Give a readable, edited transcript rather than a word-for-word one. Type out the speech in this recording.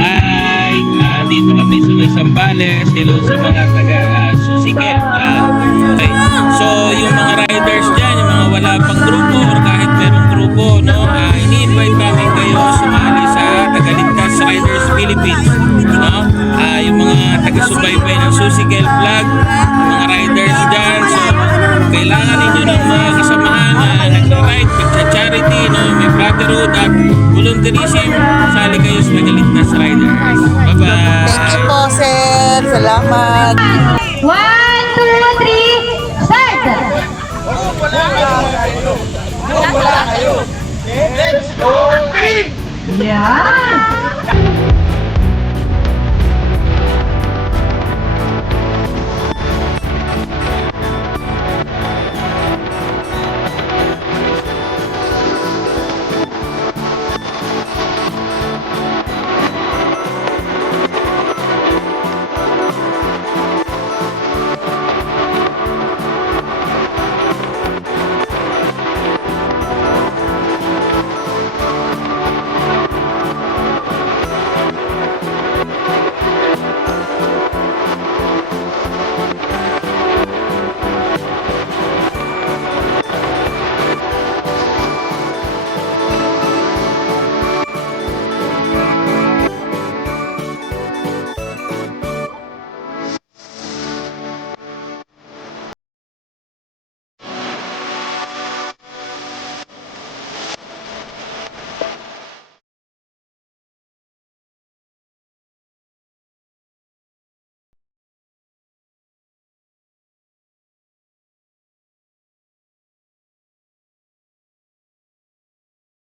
Hi! Dito kami sa may Zambales. Hello sa mga taga-Susiket. Okay. So, yung mga riders dyan, yung mga wala pang grupo or kahit merong grupo, no? Ini-invite namin kayo sumali sa Tagaligtas Riders Philippines. No? Yung mga taga-subaybay ng Susiket Vlog, yung mga riders dyan. So, kailangan ninyo ng mga kasamahan na nagra-ride, nagsa-charity, no? May brotherhood at volunteerism. Sali kayo sa Tagaligtas Riders. Bye-bye! Thank you po, sir. Salamat. 1, 2, 3, start! Let's go! Yeah!